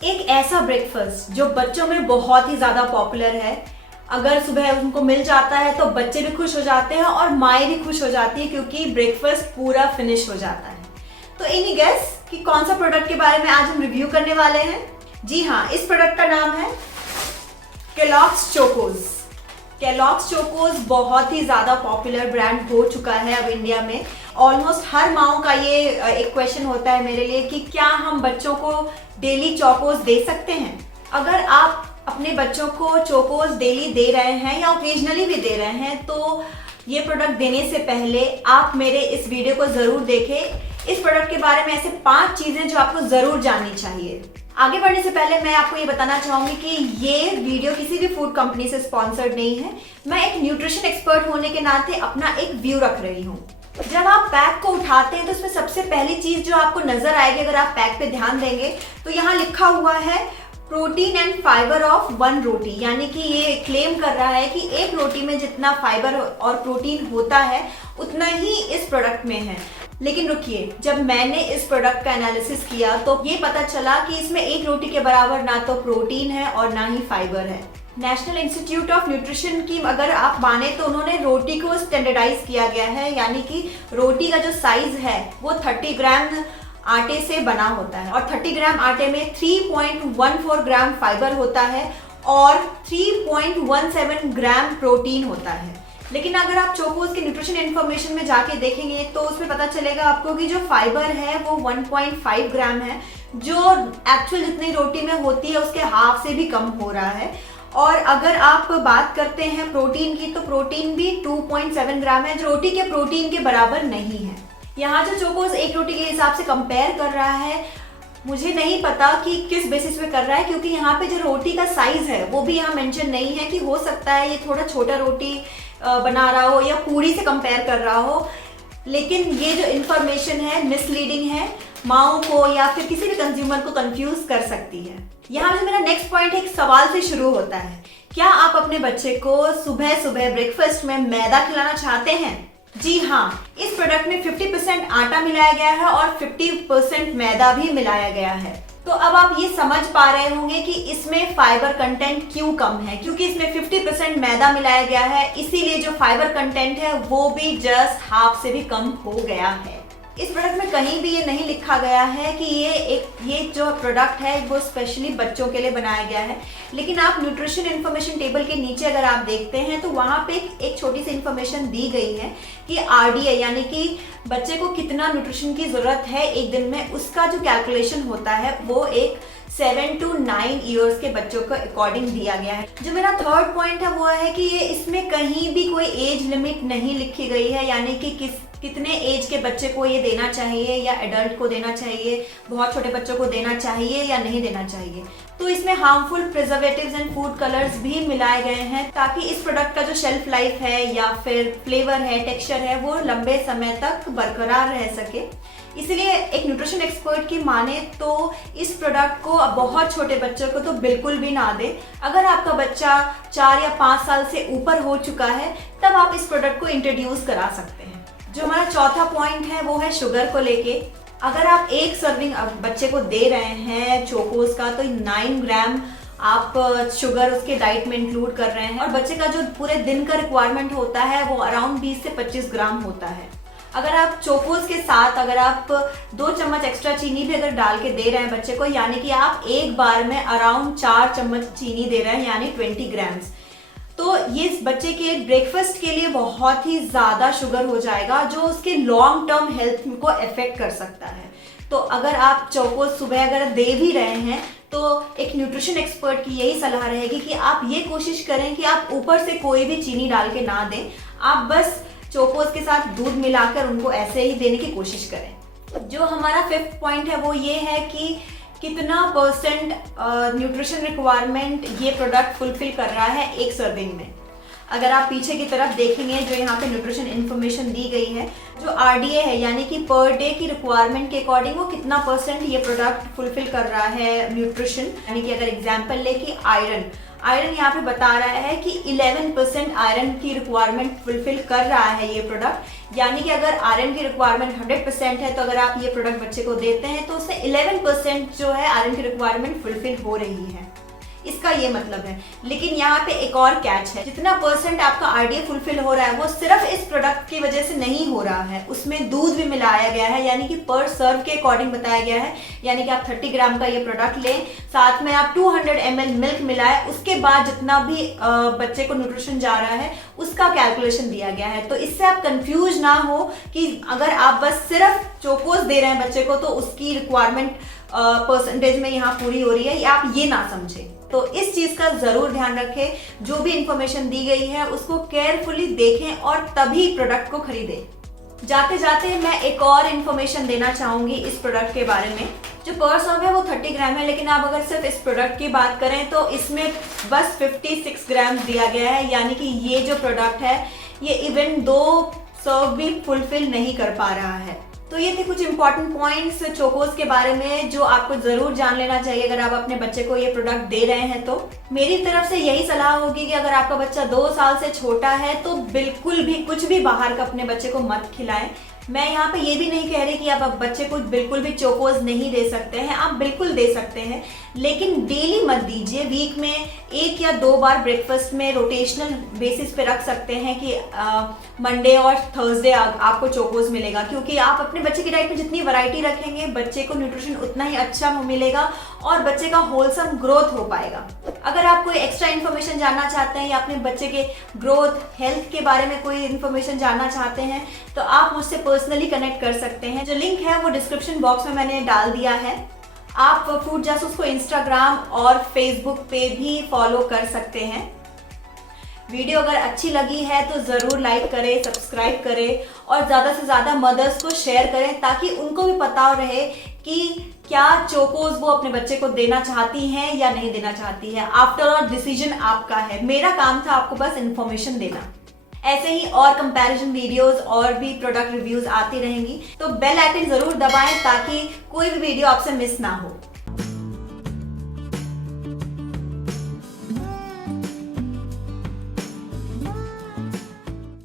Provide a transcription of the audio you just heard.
एक ऐसा ब्रेकफास्ट जो बच्चों में बहुत ही ज्यादा पॉपुलर है। अगर सुबह उनको मिल जाता है तो बच्चे भी खुश हो जाते हैं और माएँ भी खुश हो जाती है क्योंकि ब्रेकफास्ट पूरा फिनिश हो जाता है। तो एनी गेस कि कौन सा प्रोडक्ट के बारे में आज हम रिव्यू करने वाले हैं? जी हाँ, इस प्रोडक्ट का नाम है केलॉग्स चोकोज। केलॉग्स चोकोज बहुत ही ज्यादा पॉपुलर ब्रांड हो चुका है अब इंडिया में। ऑलमोस्ट हर माओ का ये एक क्वेश्चन होता है मेरे लिए कि क्या हम बच्चों को डेली चोकोज दे सकते हैं? अगर आप अपने बच्चों को चोकोज डेली दे रहे हैं या ओकेजनली भी दे रहे हैं तो ये प्रोडक्ट देने से पहले आप मेरे इस वीडियो को जरूर देखें। इस प्रोडक्ट के बारे में ऐसे 5 चीजें जो आपको जरूर जाननी चाहिए। आगे बढ़ने से पहले मैं आपको ये बताना चाहूंगी कि ये वीडियो किसी भी फूड कंपनी से स्पॉन्सर्ड नहीं है। मैं एक न्यूट्रिशन एक्सपर्ट होने के नाते अपना एक व्यू रख रही हूँ। जब आप पैक को उठाते हैं तो इसमें सबसे पहली चीज जो आपको नजर आएगी, अगर आप पैक पे ध्यान देंगे तो यहाँ लिखा हुआ है प्रोटीन एंड फाइबर ऑफ 1 रोटी। यानी कि ये क्लेम कर रहा है कि एक रोटी में जितना फाइबर और प्रोटीन होता है उतना ही इस प्रोडक्ट में है। लेकिन रुकिए, जब मैंने इस प्रोडक्ट का एनालिसिस किया तो ये पता चला कि इसमें एक रोटी के बराबर ना तो प्रोटीन है और ना ही फाइबर है। नेशनल इंस्टीट्यूट ऑफ न्यूट्रिशन की अगर आप माने तो उन्होंने रोटी को स्टैंडर्डाइज किया गया है। यानी कि रोटी का जो साइज है वो 30 ग्राम आटे से बना होता है और 30 ग्राम आटे में 3.14 ग्राम फाइबर होता है और 3.17 ग्राम प्रोटीन होता है। लेकिन अगर आप चोकोज के न्यूट्रिशन इन्फॉर्मेशन में जाके देखेंगे तो उसमें पता चलेगा आपको कि जो फाइबर है वो 1.5 ग्राम है, जो एक्चुअल जितनी रोटी में होती है उसके हाफ से भी कम हो रहा है। और अगर आप बात करते हैं प्रोटीन की तो प्रोटीन भी 2.7 ग्राम है, जो रोटी के प्रोटीन के बराबर नहीं है। यहाँ जो चोकोज एक रोटी के हिसाब से कंपेयर कर रहा है, मुझे नहीं पता कि किस बेसिस पे कर रहा है, क्योंकि यहाँ पे जो रोटी का साइज है वो भी यहाँ मेंशन नहीं है कि हो सकता है ये थोड़ा छोटा रोटी बना रहा हो या पूरी से कंपेयर कर रहा हो। लेकिन ये जो इन्फॉर्मेशन है मिसलीडिंग है, माओ को या फिर किसी भी कंज्यूमर को कंफ्यूज कर सकती है। यहाँ पे मेरा नेक्स्ट पॉइंट एक सवाल से शुरू होता है, क्या आप अपने बच्चे को सुबह सुबह ब्रेकफास्ट में मैदा खिलाना चाहते हैं? जी हाँ, इस प्रोडक्ट में 50% आटा मिलाया गया है और 50% मैदा भी मिलाया गया है। तो अब आप ये समझ पा रहे होंगे कि इसमें फाइबर कंटेंट क्यों कम है, क्योंकि इसमें 50% मैदा मिलाया गया है, इसीलिए जो फाइबर कंटेंट है वो भी जस्ट हाफ से भी कम हो गया है। इस प्रोडक्ट में कहीं भी ये नहीं लिखा गया है कि ये जो प्रोडक्ट है वो स्पेशली बच्चों के लिए बनाया गया है। लेकिन आप न्यूट्रिशन इन्फॉर्मेशन टेबल के नीचे अगर आप देखते हैं तो वहाँ पे एक छोटी सी इन्फॉर्मेशन दी गई है कि RDA यानी कि बच्चे को कितना न्यूट्रिशन की जरूरत है एक दिन में, उसका जो कैलकुलेशन होता है वो एक 7 to 9 ईयर्स के बच्चों को अकॉर्डिंग दिया गया है। जो मेरा थर्ड पॉइंट है वो है कि ये इसमें कहीं भी कोई एज लिमिट नहीं लिखी गई है। यानी कि कितने एज के बच्चे को ये देना चाहिए या एडल्ट को देना चाहिए, बहुत छोटे बच्चों को देना चाहिए या नहीं देना चाहिए। तो इसमें harmful preservatives and food colours भी मिलाए गए हैं ताकि इस प्रोडक्ट का जो शेल्फ लाइफ है या फिर फ्लेवर है, टेक्सचर है, वो लंबे समय तक बरकरार रह सके। इसलिए एक न्यूट्रिशन एक्सपर्ट की माने तो इस प्रोडक्ट को बहुत छोटे बच्चों को तो बिल्कुल भी ना दे। अगर आपका बच्चा 4 या 5 साल से ऊपर हो चुका है तब आप इस प्रोडक्ट को इंट्रोड्यूस करा सकते हैं। जो हमारा चौथा पॉइंट है वो है शुगर को लेके। अगर आप एक सर्विंग बच्चे को दे रहे हैं चोकोज का तो 9 ग्राम आप शुगर उसके डाइट में इंक्लूड कर रहे हैं और बच्चे का जो पूरे दिन का रिक्वायरमेंट होता है वो अराउंड 20 से 25 ग्राम होता है। अगर आप चोकोज के साथ अगर आप 2 चम्मच एक्स्ट्रा चीनी भी अगर डाल के दे रहे हैं बच्चे को, यानी कि आप एक बार में अराउंड 4 चम्मच चीनी दे रहे हैं यानी 20 ग्राम्स, तो ये इस बच्चे के ब्रेकफास्ट के लिए बहुत ही ज्यादा शुगर हो जाएगा जो उसके लॉन्ग टर्म हेल्थ को अफेक्ट कर सकता है। तो अगर आप चोकोज सुबह अगर दे भी रहे हैं तो एक न्यूट्रिशन एक्सपर्ट की यही सलाह रहेगी कि आप ये कोशिश करें कि आप ऊपर से कोई भी चीनी डाल के ना दें, आप बस चोकोज के साथ दूध मिलाकर उनको ऐसे ही देने की कोशिश करें। जो हमारा 5th पॉइंट है वो ये है कि कितना परसेंट न्यूट्रिशन रिक्वायरमेंट ये प्रोडक्ट फुलफिल कर रहा है एक सर्विंग में। अगर आप पीछे की तरफ देखेंगे जो यहाँ पे न्यूट्रिशन इन्फॉर्मेशन दी गई है, जो RDA है यानी कि पर डे की रिक्वायरमेंट के अकॉर्डिंग वो कितना % ये प्रोडक्ट फुलफिल कर रहा है न्यूट्रिशन। यानी कि अगर एग्जांपल ले कि आयरन यहाँ पे बता रहा है कि 11% आयरन की रिक्वायरमेंट फुलफिल कर रहा है ये प्रोडक्ट। यानी कि अगर आयरन की रिक्वायरमेंट 100% है तो अगर आप ये प्रोडक्ट बच्चे को देते हैं तो उससे 11% जो है आयरन की रिक्वायरमेंट फुलफिल हो रही है, इसका ये मतलब है। लेकिन यहाँ पे एक और कैच है, जितना परसेंट आपका आरडीए फुलफिल हो रहा है वो सिर्फ इस प्रोडक्ट की वजह से नहीं हो रहा है, उसमें दूध भी मिलाया गया है, यानी कि पर सर्व के अकॉर्डिंग बताया गया है। यानी कि आप 30 ग्राम का ये प्रोडक्ट लें, साथ में आप 200 ml मिल्क मिलाएं, उसके बाद जितना भी बच्चे को न्यूट्रिशन जा रहा है उसका कैलकुलेशन दिया गया है। तो इससे आप कंफ्यूज ना हो कि अगर आप बस सिर्फ चोकोज दे रहे हैं बच्चे को तो उसकी रिक्वायरमेंट परसेंटेज में यहाँ पूरी हो रही है, या आप ये ना समझें। तो इस चीज का जरूर ध्यान रखें, जो भी इंफॉर्मेशन दी गई है उसको केयरफुली देखें और तभी प्रोडक्ट को खरीदें। जाते जाते मैं एक और इंफॉर्मेशन देना चाहूंगी इस प्रोडक्ट के बारे में। जो पर सर्व है वो 30 ग्राम है, लेकिन आप अगर सिर्फ इस प्रोडक्ट की बात करें तो इसमें बस 56 ग्राम दिया गया है। यानी कि ये जो प्रोडक्ट है ये इवन 2 सर्व भी फुलफिल नहीं कर पा रहा है। तो ये थे कुछ इंपॉर्टेंट पॉइंट्स चोकोज के बारे में जो आपको जरूर जान लेना चाहिए अगर आप अपने बच्चे को ये प्रोडक्ट दे रहे हैं। तो मेरी तरफ से यही सलाह होगी कि अगर आपका बच्चा 2 साल से छोटा है तो बिल्कुल भी कुछ भी बाहर का अपने बच्चे को मत खिलाएं। मैं यहाँ पे ये भी नहीं कह रही कि आप बच्चे को बिल्कुल भी चोकोज नहीं दे सकते हैं, आप बिल्कुल दे सकते हैं, लेकिन डेली मत दीजिए। वीक में 1 या 2 बार ब्रेकफास्ट में रोटेशनल बेसिस पे रख सकते हैं कि मंडे और थर्सडे आपको चोकोज मिलेगा, क्योंकि आप अपने बच्चे की डाइट में जितनी वैरायटी रखेंगे बच्चे को न्यूट्रिशन उतना ही अच्छा मिलेगा और बच्चे का होलसम ग्रोथ हो पाएगा। अगर आप कोई एक्स्ट्रा इन्फॉर्मेशन जानना चाहते हैं या अपने बच्चे के ग्रोथ हेल्थ के बारे में कोई इन्फॉर्मेशन जानना चाहते हैं तो आप मुझसे पर्सनली कनेक्ट कर सकते हैं। जो लिंक है वो डिस्क्रिप्शन बॉक्स में मैंने डाल दिया है। आप फूड जासूस को इंस्टाग्राम और फेसबुक पे भी फॉलो कर सकते हैं। वीडियो अगर अच्छी लगी है तो ज़रूर लाइक करें, सब्सक्राइब करें और ज़्यादा से ज़्यादा मदर्स को शेयर करें ताकि उनको भी पता रहे कि क्या चोकोज वो अपने बच्चे को देना चाहती हैं या नहीं देना चाहती है। आफ्टर ऑल डिसीजन आपका है, मेरा काम था आपको बस इन्फॉर्मेशन देना। ऐसे ही और कंपैरिजन वीडियोस और भी प्रोडक्ट रिव्यूज आती रहेंगी, तो बेल आइकन जरूर दबाएं ताकि कोई भी वीडियो आपसे मिस ना हो।